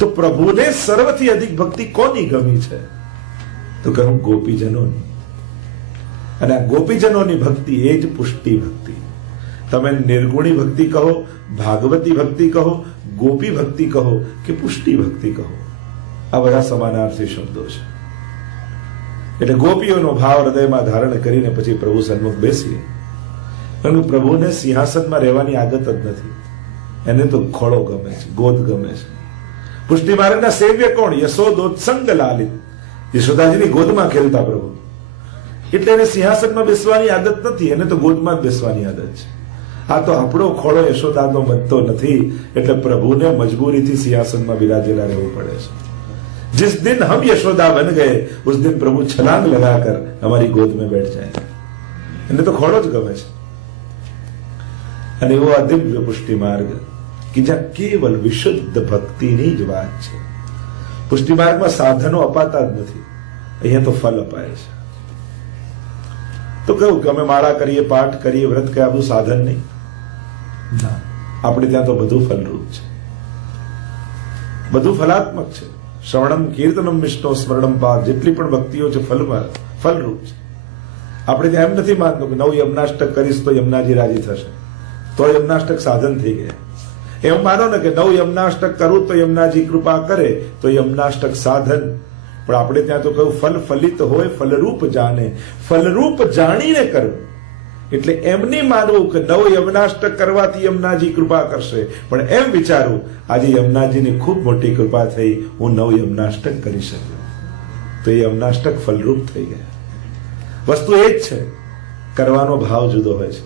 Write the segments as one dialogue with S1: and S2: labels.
S1: તો પ્રભુને સર્વથી અધિક ભક્તિ કોની ગમી છે? તો કહું ગોપીજનોની. અને આ ગોપીજનોની ભક્તિ એ જ પુષ્ટિ ભક્તિ. તમે નિર્ગુણી ભક્તિ કહો, ભાગવતી ભક્તિ કહો, ગોપી ભક્તિ કહો કે પુષ્ટિ ભક્તિ કહો. આ બધા સમાનાર્થી શબ્દો છે. એટલે ગોપીઓનો ભાવ હૃદયમાં ધારણ કરીને પછી પ્રભુ સન્મુખ બેસીએ. કારણ કે પ્રભુને સિંહાસનમાં રહેવાની આદત જ નથી. એને તો ખોળો ગમે છે, ગોદ ગમે છે. પુષ્ટિ માર્ગના સેવ્ય કોણ યશોદોત્સંગ લાલિત યશોદાજીની ગોદમાં ખેલતા પ્રભુ એટલે એને સિંહાસનમાં બેસવાની આદત નથી એને તો ગોદમાં જ બેસવાની આદત છે આ તો આપણો ખોળો યશોદાનો બનતો નથી એટલે પ્રભુને મજબૂરીથી સિંહાસનમાં વિરાજેલા રહેવું પડે છે जिस दिन हम यशोदा बन गए उस दिन प्रभु छलांग लगाकर हमारी गोद में बैठ जाए એને તો ખોળો જ ગમે છે અને એવો આ દિવ્ય પુષ્ટિ માર્ગ કે જ્યાં કેવલ વિશુદ્ધ ભક્તિની જ વાત છે. પુષ્ટિમાર્ગમાં સાધનો અપાતા જ નથી. અહીંયા તો ફલ અપાય છે. તો કહ્યું કે અમે માળા કરીએ પાઠ કરીએ વ્રત કરીએ બધું સાધન નહીં. આપણે ત્યાં તો બધું ફલરૂપ છે. બધું ફલાત્મક છે. શ્રવણમ કીર્તનમ વિષ્ણુ સ્મરણમ પાપ જેટલી પણ ભક્તિઓ છે ફલમાં ફલરૂપ છે. આપણે ત્યાં એમ નથી માનતું કે નવ યમનાષ્ટક કરીશ તો યમનાજી રાજી થશે. તો યમનાષ્ટક સાધન થઈ ગયા. એમ માનો ને કે નવ યમનાષ્ટક કરું તો યમનાજી કૃપા કરે, તો યમનાષ્ટક સાધન. પણ આપણે ત્યાં તો કહ્યું, ફલ ફલિત હોય, ફલરૂપ જાણે. ફલરૂપ જાણીને કરવું એટલે એમ નહીં માનવું કે નવ યમનાષ્ટક કરવાથી યમનાજી કૃપા કરશે. પણ એમ વિચારવું આજે યમનાજીની ખૂબ મોટી કૃપા થઈ, હું નવ યમનાષ્ટક કરી શક્યો. તો એ યમનાષ્ટક ફલરૂપ થઈ ગયા. વસ્તુ એ જ છે, કરવાનો ભાવ જુદો હોય છે.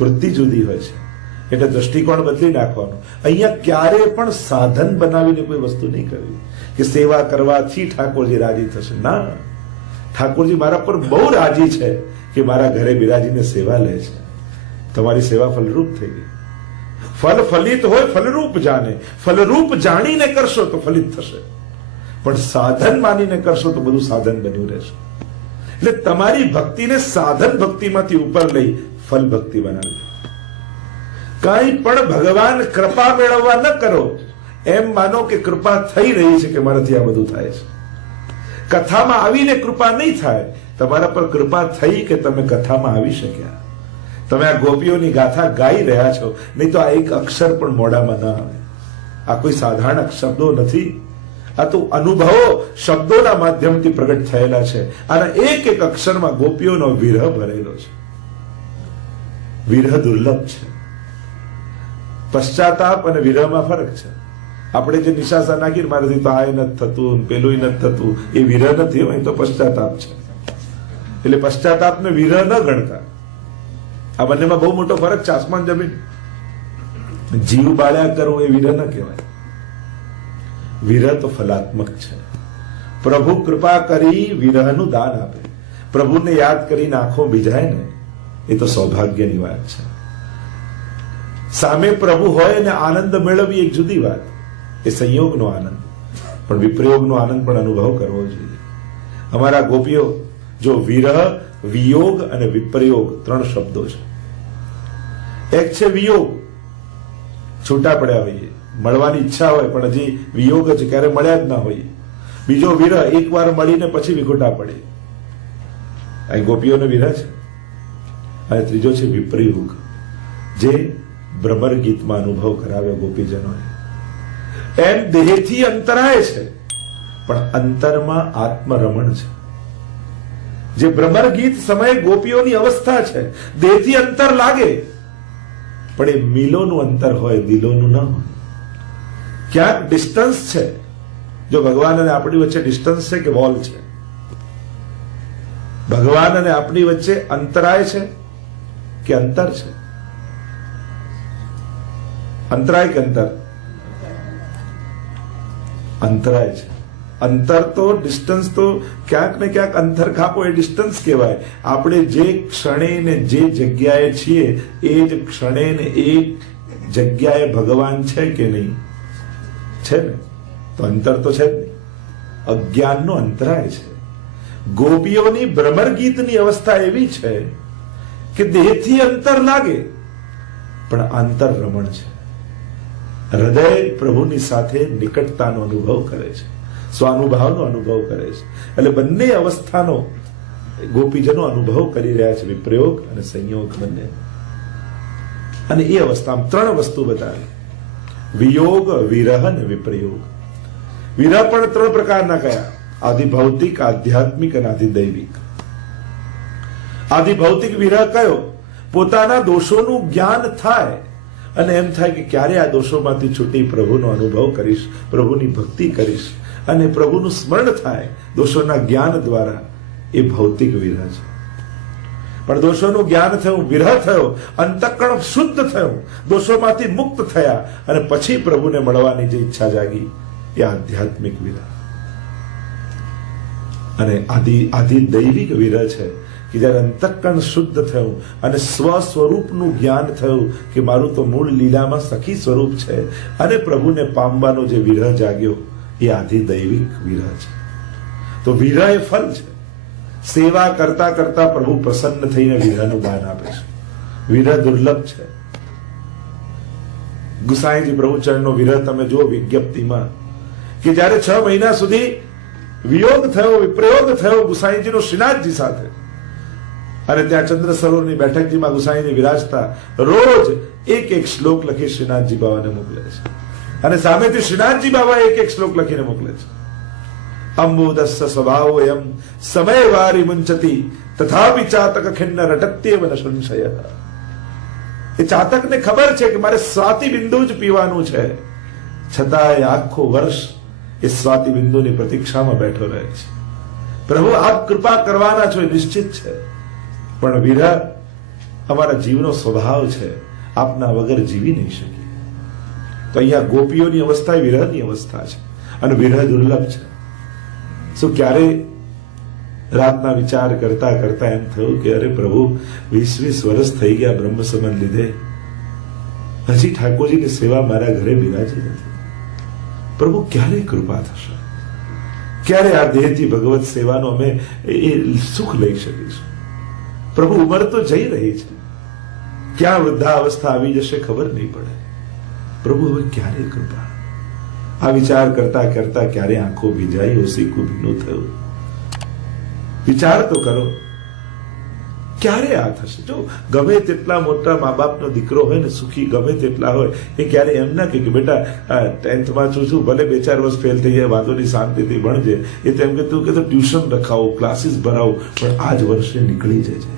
S1: વૃત્તિ જુદી હોય છે. એટલે દ્રષ્ટિકોણ બદલી નાખવાનો. અહીંયા ક્યારે પણ સાધન બનાવીને કોઈ વસ્તુ નહીં કરવી. કે સેવા કરવાથી ઠાકોરજી રાજી થશે. ના. ઠાકોરજી મારા પર બહુ રાજી છે કે મારા ઘરે બિરાજીને સેવા લે છે. તમારી સેવા ફલરૂપ થઈ ગઈ. ફલ ફલિત હોય ફલરૂપ જાણે. ફલરૂપ જાણીને કરશો તો ફલિત થશે. પણ સાધન માનીને કરશો તો બધું સાધન બન્યું રહેશે. એટલે તમારી ભક્તિને સાધન ભક્તિમાંથી ઉપર લઈ ફલ ભક્તિ બનાવી. કઈ પણ ભગવાન કૃપા મેળવવા ન કરો. એમ માનો કે કૃપા થઈ રહી છે કે મારાથી આ બધું થાય છે. કથામાં આવીને કૃપા નહીં થાય. તમારા પર કૃપા થઈ કે તમે કથામાં આવી શક્યા. તમે આ ગોપીઓની ગાથા ગાઈ રહ્યા છો. નહીં તો આ એક અક્ષર પણ મોઢામાં ન આવે. આ કોઈ સાધારણ શબ્દો નથી. આ તો અનુભવો શબ્દોના માધ્યમથી પ્રગટ થયેલા છે. આના એક એક અક્ષરમાં ગોપીઓનો વિરહ ભરેલો છે. વિરહ દુર્લભ છે. પશ્ચાતાપ અને વિરહમાં ફરક છે. આપણે જે નિશાસા નાખીને મારાથી તો આ નથી થતું પેલું નથી થતું, એ વિરહ નથી હોય તો પશ્ચાતાપ છે. એટલે પશ્ચાતાપ ને વિરહ ન ગણતા. આ બંનેમાં બહુ મોટો ફરક છે આસમાન જમીન. જીવ બાળ્યા કરવું એ વિરહ ન કહેવાય. વિરહ તો ફલાત્મક છે. પ્રભુ કૃપા કરી વિરહનું દાન આપે. પ્રભુને યાદ કરીને આંખો ભીજાય ને, એ તો સૌભાગ્યની વાત છે. સામે પ્રભુ હોય અને આનંદ મેળવવી એક જુદી વાત. એ સંયોગનો આનંદ. પણ વિપ્રયોગનો આનંદ પણ અનુભવ કરવો જોઈએ. અમારા ગોપીઓ, જો વિરહ, વિયોગ અને વિપ્રયોગ ત્રણ શબ્દો છે. એક છે વિયોગ. છૂટા પડ્યા હોઈએ. મળવાની ઈચ્છા હોય, પણ હજી વિયોગ જ ક્યારે મળ્યા જ ના હોઈએ. બીજો વિરહ એકવાર મળીને પછી વિખુટા પડે અહીં ગોપીઓનો વિરહ છે. અને ત્રીજો છે વિપ્રયોગ. જે ભ્રમર ગીતમાં અનુભવ કરાવ્યો ગોપીજનોએ. એમ દેહથી અંતરાય છે, પણ અંતરમાં આત્મરમણ છે. જે ભ્રમર ગીત સમયે ગોપીઓની અવસ્થા છે, દેહથી અંતર લાગે. પણ એ મિલોનું અંતર હોય, દિલોનું ન હોય. ક્યાંક ડિસ્ટન્સ છે. જો ભગવાન અને આપણી વચ્ચે ડિસ્ટન્સ છે કે વોલ છે? ભગવાન અને આપણી વચ્ચે અંતરાય છે કે અંતર છે? અંતરાય કે અંતર? અંતરાય છે. અંતર તો ડિસ્ટન્સ તો ક્યાંક ને ક્યાંક અંતર કાપો એ ડિસ્ટન્સ કહેવાય. આપણે જે ક્ષણે ને જે જગ્યાએ છીએ, એ જ ક્ષણે ને એ જગ્યાએ ભગવાન છે કે નહીં? છે ને? તો અંતર તો છે જ નહીં. અજ્ઞાનનો અંતરાય છે. ગોપીઓની ભ્રમર ગીતની અવસ્થા એવી છે કે દેહથી અંતર લાગે, પણ અંતર રમણ છે. હૃદય પ્રભુની સાથે નિકટતાનો અનુભવ કરે છે. સ્વાનુભાવનો અનુભવ કરે છે. એટલે બંને અવસ્થાનો ગોપીજનો અનુભવ કરી રહ્યા છે, વિપ્રયોગ અને સંયોગ બંને. અને એ અવસ્થામાં ત્રણ વસ્તુ બતાવી. વિયોગ, વિરહ અને વિપ્રયોગ. વિરહ પણ ત્રણ પ્રકારના કયા? આધિભૌતિક આધ્યાત્મિક અને આધિ દૈવિક આદિ ભૌતિક વિરહ કયો? પોતાના દોષોનું જ્ઞાન થાય અને એમ થાય કે ક્યારે આ દોષોમાંથી છૂટી પ્રભુનો અનુભવ કરીશ, પ્રભુની ભક્તિ કરીશ અને પ્રભુનું સ્મરણ થાય દોષોના જ્ઞાન દ્વારા એ ભૌતિક વિરહ છે. પણ દોષોનું જ્ઞાન થયું, વિરહ થયો અંતકણ શુદ્ધ થયું, દોષોમાંથી મુક્ત થયા અને પછી પ્રભુને મળવાની જે ઈચ્છા જાગી એ આધ્યાત્મિક વિરહ. અને આદિ આદિ દૈવિક વિરહ છે. કે જ્યારે અંતકણ શુદ્ધ થયું અને સ્વ સ્વરૂપનું જ્ઞાન થયું કે મારું તો મૂળ લીલામાં સખી સ્વરૂપ છે અને પ્રભુને પામવાનો જે વિરહ જાગ્યો એ આધી દૈવિક વિરહ છે. તો વિરહ એ ફલ છે. સેવા કરતા કરતા પ્રભુ પ્રસન્ન થઈને વિરહનું દાન આપે છે. વિરહ દુર્લભ છે. ગુસાઈજી પ્રભુચરણનો વિરહ તમે જુઓ વિજ્ઞપ્તિમાં કે જ્યારે છ મહિના સુધી વિયોગ થયો, વિપ્રયોગ થયો ગુસાઈજીનો શ્રીનાથજી સાથે અને ત્યાં ચંદ્ર સરોવરની બેઠકજીમાં ગુસાઈને વિરાજતા રોજ એક એક શ્લોક લખી શ્રીનાથજી બાબાને મોકલે છે. અને સામેથી શ્રીનાથજી બાબા એક એક શ્લોક લખીને મોકલે છે. અંબુદસ્સ સ્વભાવો એમ સમય વારી મુંચતી તથા વિચાતક ખિન્ન રટત્ય મને સંશય. એ ચાતકને ખબર છે કે મારે સ્વાતિ બિંદુ જ પીવાનું છે. છતાંય આખો વર્ષ એ સ્વાતિ બિંદુની પ્રતીક્ષામાં બેઠો રહે છે. પ્રભુ આપ કૃપા કરવાના છો એ નિશ્ચિત છે. પણ વિરહ અમારા જીવનો સ્વભાવ છે, આપના વગર જીવી નહીં શકીએ. તો અહીંયા ગોપીઓની અવસ્થા એ વિરહની અવસ્થા છે અને વિરહ દુર્લભ છે. શું ક્યારે રાતના વિચાર કરતા કરતા એમ થયું કે અરે પ્રભુ વીસ વીસ વર્ષ થઈ ગયા બ્રહ્મ સંબંધ લીધે. હજી ઠાકોરજીની સેવા મારા ઘરે બિરાજી નથી. પ્રભુ, ક્યારે કૃપા થશે? ક્યારે આ દેહથી ભગવત સેવાનો અમે એ સુખ લઈ શકીશું? પ્રભુ ઉંમર તો જઈ રહી છે. ક્યાં વૃદ્ધાવસ્થા આવી જશે ખબર નહીં પડે. પ્રભુ હવે ક્યારે કૃપા? આ વિચાર કરતા કરતા ક્યારે આંખો ભીજાઈ ઓસીકું ભીનું થયું. વિચાર તો કરો. ક્યારે આ થશે? જો ગમે તેટલા મોટા મા બાપનો દીકરો હોય ને, સુખી ગમે તેટલા હોય, એ ક્યારે એમ ના કે, બેટા ટેન્થમાં છું છું, ભલે બે ચાર વર્ષ ફેલ થઈ જાય વાતોની શાંતિથી ભણજે. એ તેમ કે, તું કે તો ટ્યુશન રખાવો, ક્લાસીસ ભરાવો, પણ આ જ વર્ષે નીકળી જજે.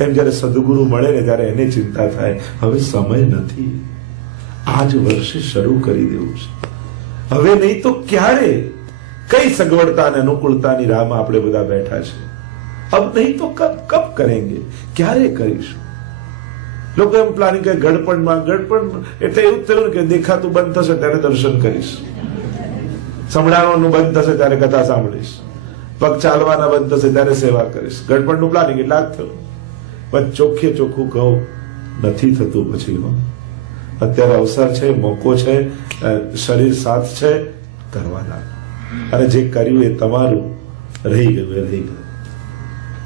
S1: એમ જ્યારે સદગુરુ મળે ને ત્યારે એને ચિંતા થાય. હવે સમય નથી. આજ વર્ષે શરૂ કરી દેવું છે. હવે નહીં તો ક્યારે? કઈ સગવડતા અને અનુકૂળતાની રાહમાં આપણે બધા બેઠા છે અબ નહીં તો કબ કબ કરેંગે? ક્યારે કરીશું? લોકો એમ પ્લાનિંગ કે ગડપણમાં, ગડપણ એટલે એવું થયું કે દેખાતું બંધ થશે ત્યારે દર્શન કરીશ. સંભળાવાનું બંધ થશે ત્યારે કથા સાંભળીશ. પગ ચાલવાના બંધ થશે ત્યારે સેવા કરીશ. ગડપણનું પ્લાનિંગ એટલે આ થયું. પણ ચોખ્ખે ચોખ્ખું કહું નથી થતું પછી. અત્યારે અવસર છે, મોકો છે શરીર સાથ છે કરવાના અને જે કર્યું એ તમારું રહી ગયું, એ રહી ગયું.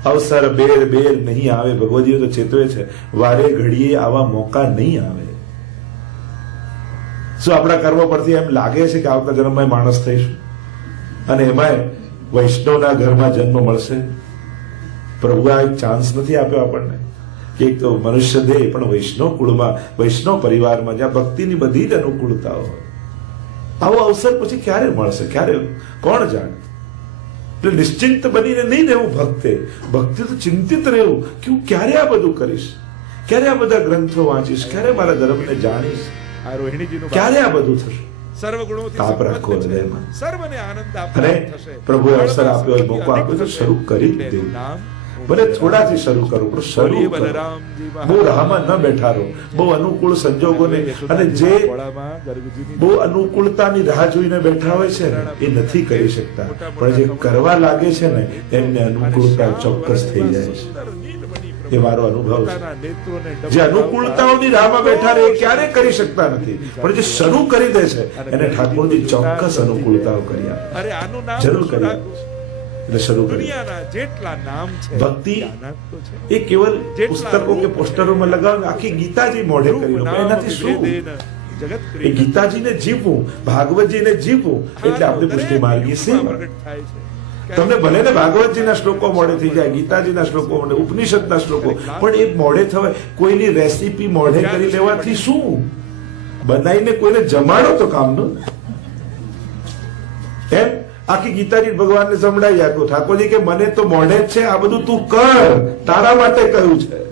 S1: અવસર બેર બેર નહીં આવે, ભગવદીઓ તો ચેતવે છે, વારે ઘડીએ આવા મોકા નહીં આવે. શું આપણા કર્મ પરથી એમ લાગે છે કે આવતા જન્મમાં માણસ થઈશું? અને એમાંય વૈષ્ણવના ઘરમાં જન્મ મળશે? પ્રભુ આ ચાન્સ નથી આપ્યો આપણને. કે એક તો મનુષ્ય દેહ પણ વૈષ્ણવ કુળમાં વૈષ્ણવ પરિવારમાં જ્યાં ભક્તિની બધી જ અનુકૂળતા હોય. આવો અવસર પછી ક્યારે મળશે? ક્યારે? કોણ જાણે? એટલે નિશ્ચિંત બનીને નહીં રહેવું ભક્તે. ભક્તિ તો ચિંતિત રહેવું કે હું ક્યારે આ બધું કરીશ? ક્યારે આ બધા ગ્રંથો વાંચીશ? ક્યારે મારા ધર્મને જાણીશ?
S2: આ રોહિણીજીનું
S1: ક્યારે આ બધું થશે?
S2: સર્વ ગુણોથી
S1: તાપ રાખો હૃદયમાં.
S2: સર્વને આનંદ
S1: અને પ્રભુએ અવસર આપ્યો મોકો આપ્યો તો શરૂ કરી દેવું. ભલે થોડાથી શરૂ કરો પણ શરૂ કરો. બહુ રાહમાં ન બેઠા રહો. બહુ અનુકૂળ સંજોગોને અને જે બહુ અનુકૂળતાની રાહ જોઈને બેઠા હોય છે ને એ નથી કરી શકતા. પણ જે કરવા લાગે છે ને એમને અનુકૂળતા ચોક્કસ થઈ જાય છે. એ મારો અનુભવ છે. જે અનુકૂળતાઓની રાહમાં બેઠા રહે એ ક્યારે કરી શકતા નથી. પણ જે શરૂ કરી દે છે એને ઠાકોરજી ચોક્કસ અનુકૂળતાઓ કરી આપે. જરૂર કરી
S2: છે?
S1: એટલે શરૂ કરી
S2: જેટલા નામ છે
S1: ભક્તિ. એ કેવલ પુસ્તકો કે પોસ્ટરોમાં લગાવીને આખી ગીતાજી મોઢે કરી એનાથી શું? એ ગીતાજીને જીવવું ભાગવતજીને જીવવું એટલે આપણે પુષ્ટિ માર્ગી
S2: છે.
S1: તમને ભલે ને ભાગવતજીના શ્લોકો મોડે થઈ જાય ગીતાજીના શ્લોકો મોડે ઉપનિષદના શ્લોકો પણ એ મોડે થવાય કોઈની રેસીપી મોઢે કરી લેવાથી શું? બનાવીને કોઈને જમાડો તો કામનું. એમ આખી ગીતાજી ભગવાનને સંભળાઈ આપ્યો ઠાકોરજી કે મને તો મોઢે જ છે આ બધું તું કર તારા માટે કહ્યું છે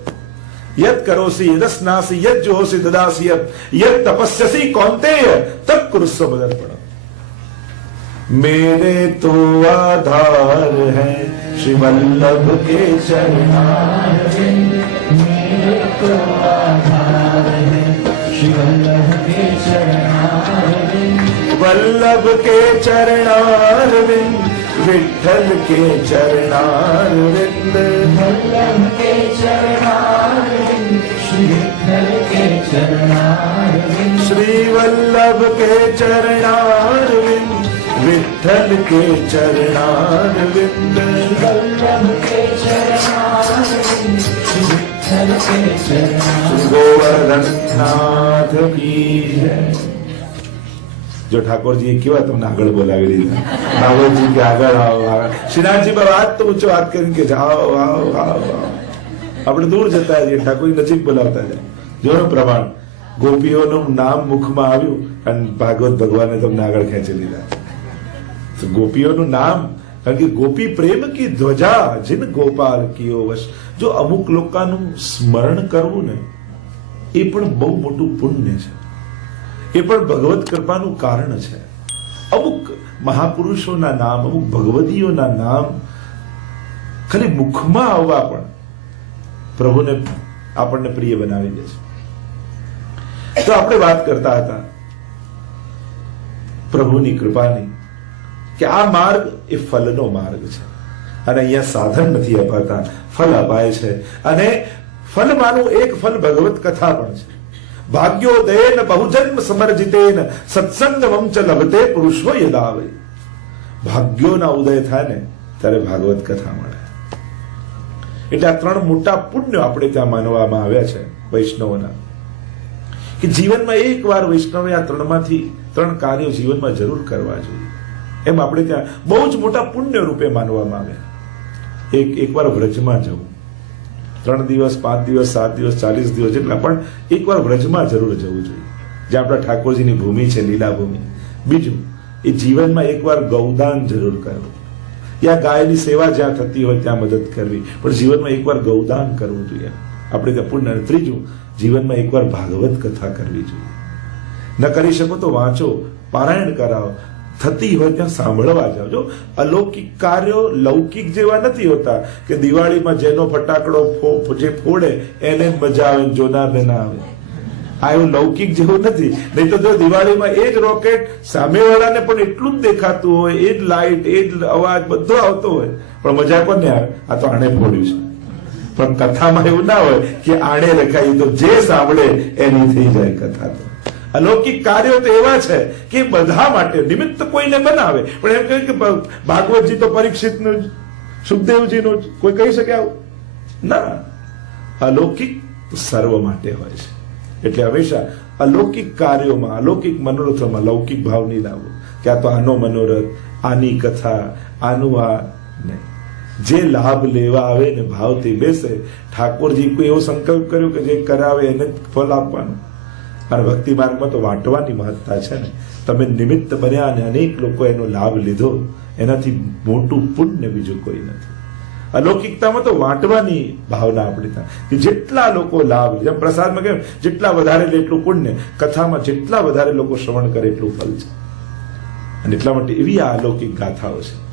S1: યત કરોસી યદસ્નાસી યત જોહસી દદાસી યત યત તપસ્યસી કૌંતેય તત્ કુરુસ્વ મદર્પણ मेरे तो आधार है श्री वल्लभ के वल्लभ के चरणारविंद विठल के चरणारविंद
S3: वल्लभ के चरणारविंद श्री विठ्ठल के चरणारविंद
S1: श्री वल्लभ के चरणारविंद विठल के चरणारविंद
S3: वल्लभ के चरणारविंद श्री विठ्ठल के चरणारविंद
S1: गोवर्धन नाथ की जय જો ઠાકોરજીએ કેવા તમને આગળ બોલાવી દીધા ભાગવતજી કે આગળ આવો શ્રીનાથજી પર વાત તો ઊંચો વાત કરીને કે આવો આવો આવો. આપણે દૂર જતા જઈએ ઠાકોરજી નજીક બોલાવતા જાય. જોનું પ્રમાણ. ગોપીઓનું નામ મુખમાં આવ્યું અને ભાગવત ભગવાને તમને આગળ ખેંચી લીધા. ગોપીઓનું નામ, કારણ કે ગોપી પ્રેમ કી ધ્વજા, જીન ગોપાલ કીઓ વશ. જો અમુક લોકોનું સ્મરણ કરવું ને, એ પણ બહુ મોટું પુણ્ય છે. એ પણ ભગવત કૃપાનું કારણ છે. અમુક મહાપુરુષોના નામ, અમુક ભગવતીઓના નામ ખાલી મુખમાં આવવા પણ પ્રભુને આપણને પ્રિય બનાવી દે છે. તો આપણે વાત કરતા હતા પ્રભુની કૃપાની કે આ માર્ગ એ ફલનો માર્ગ છે. અને અહીંયા સાધન નથી અપાતા, ફલ અપાય છે. અને ફલમાંનું એક ફલ ભગવત કથા પણ છે. ભાગ્યોદયેન બહુજન્મ સમર્જિતેન સત્સંગમમ ચ લભતે પુરુષો યદાવે ભાગ્યોના ઉદય થાય ને ત્યારે ભાગવત કથા મળે. એટલે આ ત્રણ મોટા પુણ્ય આપણે ત્યાં માનવામાં આવ્યા છે વૈષ્ણવોના. કે જીવનમાં એક વાર વૈષ્ણવે આ ત્રણમાંથી ત્રણ કાર્યો જીવનમાં જરૂર કરવા જોઈએ. એમ આપણે ત્યાં બહુ જ મોટા પુણ્ય રૂપે માનવામાં આવે એક એકવાર વ્રજમાં જવું. ત્રણ દિવસ, પાંચ દિવસ, સાત દિવસ, ચાલીસ દિવસ જેટલા, પણ એકવાર વ્રજમાં જરૂર જવું જોઈએ. જે આપણા ઠાકોરજીની ભૂમિ છે લીલા ભૂમિ બીજું, એ જીવનમાં એકવાર ગૌદાન જરૂર કરવું. યા ગાયની સેવા જ્યાં થતી હોય ત્યાં મદદ કરવી. પણ જીવનમાં એકવાર ગૌદાન કરવું જોઈએ. આપણે ત્યાં પુણ્ય ત્રીજું, જીવનમાં એકવાર ભાગવત કથા કરવી જોઈએ. ન કરી શકો તો વાંચો, પારાયણ કરાવો. થતી હોય ત્યાં સાંભળવા જાઓ જો અલૌકિક કાર્યો લૌકિક જેવા નથી હોતા કે દિવાળીમાં જેનો ફટાકડો જે ફોડે એને મજા આવે જોનારને ના આવે. આ એવું લૌકિક જેવું નથી. નહીં તો જો દિવાળીમાં એ જ રોકેટ સામેવાળાને પણ એટલું જ દેખાતું હોય, એ જ લાઈટ, એ જ અવાજ બધો આવતો હોય. પણ મજા કોને આવે? આ તો આણે ફોડ્યું છે. પણ કથામાં એવું ના હોય કે આણે લખાયું તો જે સાંભળે એની થઈ જાય કથા તો. અલૌકિક કાર્યો તો એવા છે કે બધા માટે, નિમિત્ત કોઈને બનાવે. પણ એમ કહ્યું કે ભાગવતજી તો પરીક્ષિતનું જ, સુખદેવજીનું જ. કોઈ કહી શકે આવું? ના. અલૌકિક સર્વ માટે હોય છે. એટલે હંમેશા અલૌકિક કાર્યોમાં, અલૌકિક મનોરથોમાં લૌકિક ભાવ નહીં લાવવો. કે તો આનો મનોરથ, આની કથા, આનું આ નહીં જે લાભ લેવા આવે ને ભાવથી બેસે, ઠાકોરજી કોઈ એવો સંકલ્પ કર્યો કે જે કરાવે એને ફળ આપવાનું? અને ભક્તિ માર્ગમાં તો વાંટવાની મહત્તા છે ને. તમે નિમિત્ત બન્યા અને અનેક લોકો એનો લાભ લીધો. એનાથી મોટું પુણ્ય બીજું કોઈ નથી. અલૌકિકતામાં તો વાંટવાની ભાવના આપણી કે જેટલા લોકો લાભ જેમ પ્રસાદમાં કેમ? જેટલા વધારે લે એટલું પુણ્ય. કથામાં જેટલા વધારે લોકો શ્રવણ કરે એટલું ફલ છે. અને એટલા માટે એવી આ અલૌકિક ગાથાઓ છે.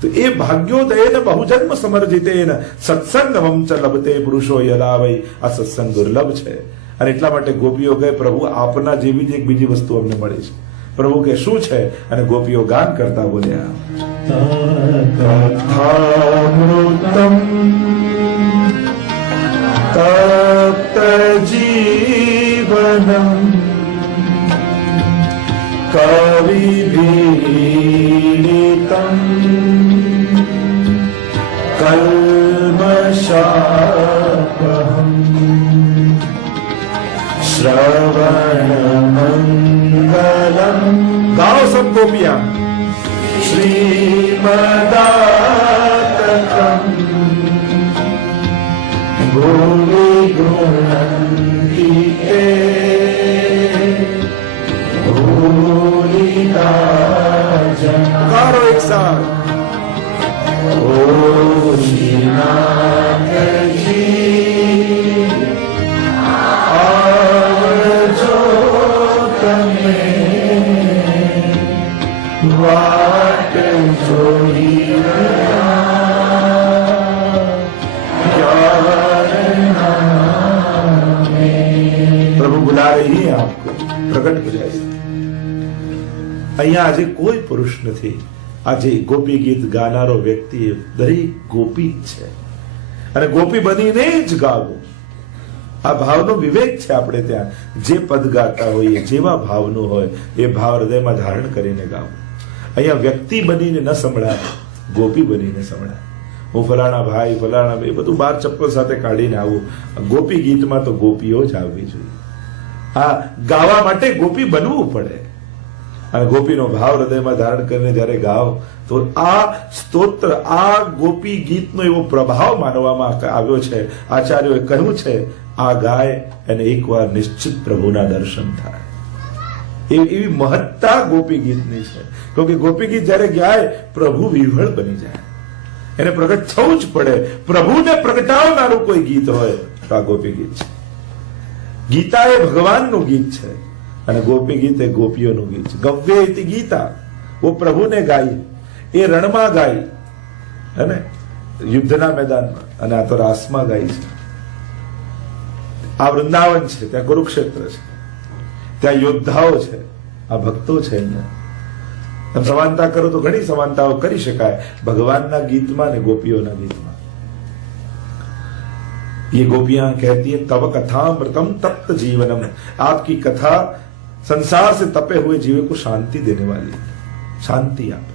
S1: તો એ ભાગ્યોદયેન બહુજન્મ સમર્જિતેન. સત્સંગમમ ચ લભતે પુરુષો યદા આ સત્સંગ દુર્લભ છે. અને એટલા માટે ગોપીઓ કહે, પ્રભુ, આપના જેવી જ એક બીજી વસ્તુ અમને મળી છે. પ્રભુ કે શું છે? અને ગોપીઓ ગાન કરતા બોલ્યા ગોપિયા. શ્રીમદા અહીંયા આજે કોઈ પુરુષ નથી. આજે ગોપી ગીત ગાનારો વ્યક્તિ દરેક ગોપી છે. અને ગોપી બનીને જ ગાવું. આ ભાવનો વિવેક છે આપણે ત્યાં. જે પદ ગાતા હોઈએ જેવા ભાવનું હોય, એ ભાવ હૃદયમાં ધારણ કરીને ગાવું. અહીંયા વ્યક્તિ બનીને ન સંભળાય, ગોપી બનીને સંભળાય. હું ફલાણા ભાઈ, ફલાણા એ બધું બાર ચપ્પલ સાથે કાઢીને આવું. ગોપી ગીતમાં તો ગોપીઓ જ આવવી જોઈએ. આ ગાવા માટે ગોપી બનવું પડે. અને ગોપીનો ભાવ હૃદયમાં ધારણ કરીને જ્યારે ગાવ, તો આ સ્તોત્ર, આ ગોપી ગીતનો એવો પ્રભાવ માનવામાં આવ્યો છે. આચાર્યોએ કહ્યું છે, આ ગાય અને એકવાર નિશ્ચિત પ્રભુના દર્શન થાય. એવી મહત્તા ગોપી ગીતની છે. કે ગોપી ગીત જ્યારે ગાય, પ્રભુ વિહળ બની જાય. એને પ્રગટ થવું જ પડે. પ્રભુને પ્રગટાવનારું કોઈ ગીત હોય તો આ ગોપી ગીત છે. ગીતા એ ભગવાનનું ગીત છે. અને ગોપી ગીત એ ગોપીઓનું ગીત છે ગવ્ય ઇતિ ગીતા વો પ્રભુને ગાઈ એ રણમાં ગાઈ હે યુદ્ધના મેદાનમાં અને આ તો રાસમાં ગાઈ છે આ વૃંદાવન છે ત્યાં કુરુક્ષેત્ર છે ત્યાં યોદ્ધાઓ છે આ ભક્તો છે અહીંયા તમે સમાનતા કરો તો ઘણી સમાનતાઓ કરી શકાય ભગવાનના ગીતમાં ને ગોપીઓના ગીતમાં ये गोपियां कहती है तव कथामृतम तप्त जीवनम आपकी कथा संसार से तपे हुए जीव को शांति देने वाली है। શાંતિ આપે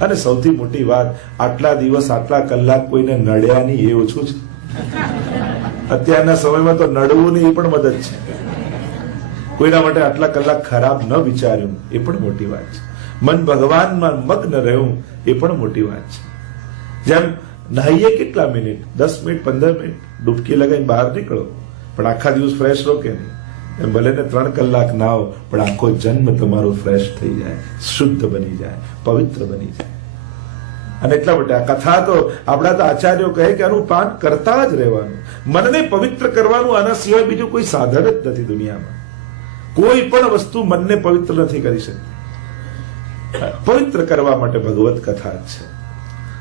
S1: અને સૌથી મોટી વાત આટલા દિવસ આટલા કલાક કોઈને નડ્યા નહીં એ ઓછું છે અત્યારના સમયમાં તો નડવું નહીં એ પણ મદદ છે કોઈના માટે આટલા કલાક ખરાબ ન વિચાર્યું એ પણ મોટી વાત છે મન ભગવાનમાં મગ્ન રહ્યું એ પણ મોટી વાત છે જેમ નાહીએ કેટલા મિનિટ દસ મિનિટ પંદર મિનિટ ડૂબકી લગાવીને બહાર નીકળો પણ આખા દિવસ ફ્રેશ રહો કે નહીં એમ ભલે ને ત્રણ કલાક નાહો પણ આખો જન્મ તમારો ફ્રેશ થઈ જાય, શુદ્ધ બની જાય, પવિત્ર બની જાય. અને એટલા માટે આ કથા તો આપણા તો આચાર્યો કહે કે આનું પાન કરતા જ રહેવાનું. મનને પવિત્ર કરવાનું આના સિવાય બીજું કોઈ સાધન જ નથી દુનિયામાં. કોઈ પણ વસ્તુ મનને પવિત્ર નથી કરી શકતી. પવિત્ર કરવા માટે ભગવત કથા જ છે.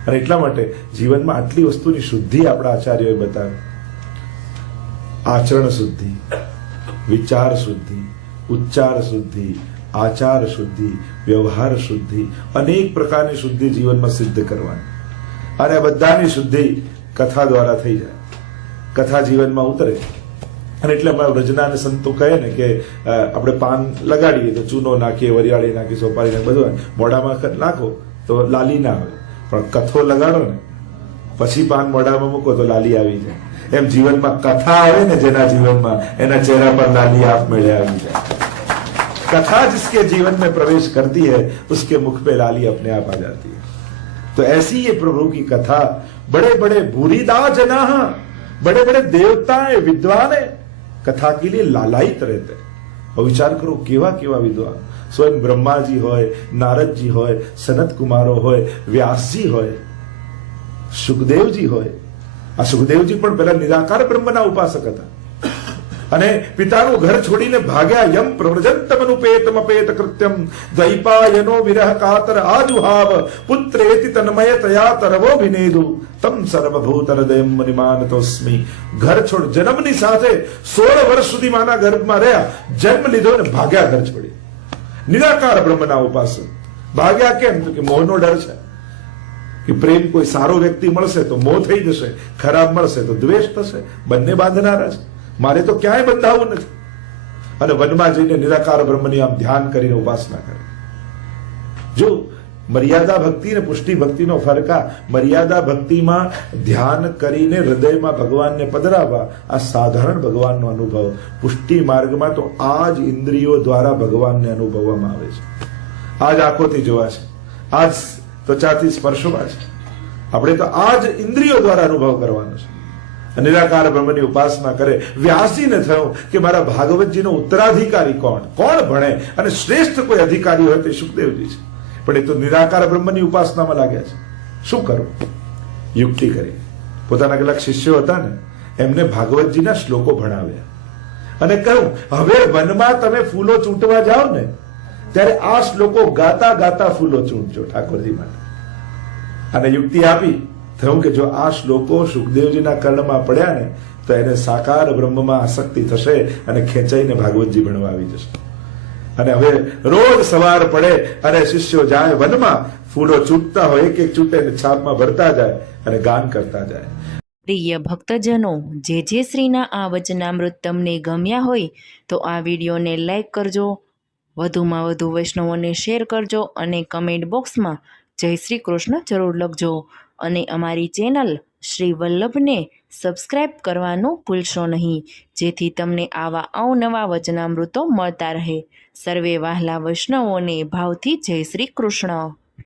S1: અને એટલા માટે જીવનમાં આટલી વસ્તુની શુદ્ધિ આપણા આચાર્યોએ બતાવી. આચરણ શુદ્ધિ. વિચાર શુદ્ધિ, ઉચ્ચાર શુદ્ધિ, આચાર શુદ્ધિ, વ્યવહાર શુદ્ધિ, અનેક પ્રકારની શુદ્ધિ જીવનમાં સિદ્ધ કરવાની. અને બધાની શુદ્ધિ કથા દ્વારા થઈ જાય. કથા જીવનમાં ઉતરે. અને એટલે અમારા વ્રજના અને સંતો કહે ને કે આપણે પાન લગાડીએ તો ચૂનો નાખીએ, વરિયાળી નાખીએ, સોપારી નાખીએ, બધું મોઢામાં નાખો તો લાલી ના આવે પણ કથો લગાડો ને પછી પાન મોઢામાં મૂકો તો લાલી આવી જાય એમ જીવનમાં કથા આવે ને જેના જીવનમાં એના ચહેરા પર લાલી આપમેળે આવી જાય कथा जिसके जीवन में प्रवेश करती है उसके मुख पे लाली अपने आप आ जाती है तो ऐसी ये प्रभु की कथा बड़े बड़े भूरीदा जना बड़े बड़े देवता है विद्वान है कथा के लिए लालायित रहते और विचार करो केवा केवा विद्वान स्वयं ब्रह्माजी હોય નારદજી હોય સનત કુમારો હોય વ્યાસજી હોય સુખદેવજી હોય. આ સુખદેવજી પણ પેલા નિરાકાર બ્રહ્મના ઉપાસક હતા. અને પિતાનું ઘર છોડીને ભાગ્યા યમ પ્રવ્રજંતમનુપેતમ અપેત કૃત્યમ. દ્વૈપાયનો વિરહ કાતર આજુહાવ પુત્રેતિ તન્મય તયા તરવો તમ સર્વભૂત હૃદયમ મનિમાનતોસ્મિ. ઘર છોડ જન્મની સાથે સોળ વર્ષ સુધી માના ગર્ભમાં રહ્યા. જન્મ લીધો ને ભાગ્યા ઘર છોડી નિરાકાર બ્રહ્મના ઉપાસક. ભાગ્યા કેમ? કે મોહનો ડર છે. કે પ્રેમ કોઈ સારો વ્યક્તિ મળશે તો મોહ થઈ જશે, ખરાબ મળશે તો દ્વેષ થશે, બંને બાંધનારા છે. મારે તો ક્યાંય બંધાવું નથી. અને વનમાં જઈને નિરાકાર બ્રહ્મની આમ ધ્યાન કરીને ઉપાસના કરે. જો મર્યાદા ભક્તિ અને પુષ્ટિ ભક્તિનો ફરક આ મર્યાદા ભક્તિમાં ધ્યાન કરીને હૃદયમાં ભગવાનને પધરાવવા, આ સાધારણ ભગવાનનો અનુભવ. પુષ્ટિ માર્ગમાં તો આ જ ઇન્દ્રિયો દ્વારા ભગવાનને અનુભવવામાં આવે છે. આજ આંખોથી જોવા છે. આજ ત્વચાથી સ્પર્શવા છે. આપણે તો આ જ ઇન્દ્રિયો દ્વારા અનુભવ કરવાનો છે. નિરાકાર બ્રહ્મની ઉપાસના કરે. વ્યાસીને થયું કે મારા ભાગવતજીનો ઉત્તરાધિકારી કોણ? કોણ ભણે? અને શ્રેષ્ઠ કોઈ અધિકારી હોય તે સુખદેવજી છે. પણ એ તો નિરાકાર બ્રહ્મની ઉપાસનામાં લાગ્યા છે. શું કરવું યુક્તિ કરી. પોતાના કેટલાક શિષ્યો હતા ને, એમને ભાગવતજીના શ્લોકો ભણાવ્યા. અને કહ્યું, હવે વનમાં તમે ફૂલો ચૂંટવા જાઓ ને ત્યારે આ શ્લોકો ગાતા ગાતા ફૂલો ચૂંટજો ઠાકોરજી માટે. અને યુક્તિ આપી, થયું કે જો આ શ્લોકો સુખદેવજીના કર્ણમાં પડ્યા ને, તો એને સાકાર બ્રહ્મમાં આસક્તિ થશે અને ખેંચાઈને ભાગવતજી ભણવા આવી જશે. અને હવે રોજ સવાર પડે અને શિષ્યો જાય વનમાં, ફૂલો ચૂંટતા હોય, એક એક ચૂંટે છાપમાં ભરતા જાય અને ગાન કરતા જાય.
S4: પ્રિય ભક્તજનો, જે જે શ્રીના આ વચનામૃત તમને ગમ્યા હોય, તો આ વિડીયોને લાઈક કરજો વધુમાં વધુ વૈષ્ણવોને શેર કરજો અને કમેન્ટ બોક્સમાં જય શ્રી કૃષ્ણ જરૂર લખજો. અને અમારી ચેનલ શ્રી વલ્લભને સબસ્ક્રાઈબ કરવાનું ભૂલશો નહીં, જેથી તમને આવા અવનવા વચનામૃતો મળતા રહે. સર્વે વહાલા વૈષ્ણવોને ભાવથી જય શ્રી કૃષ્ણ.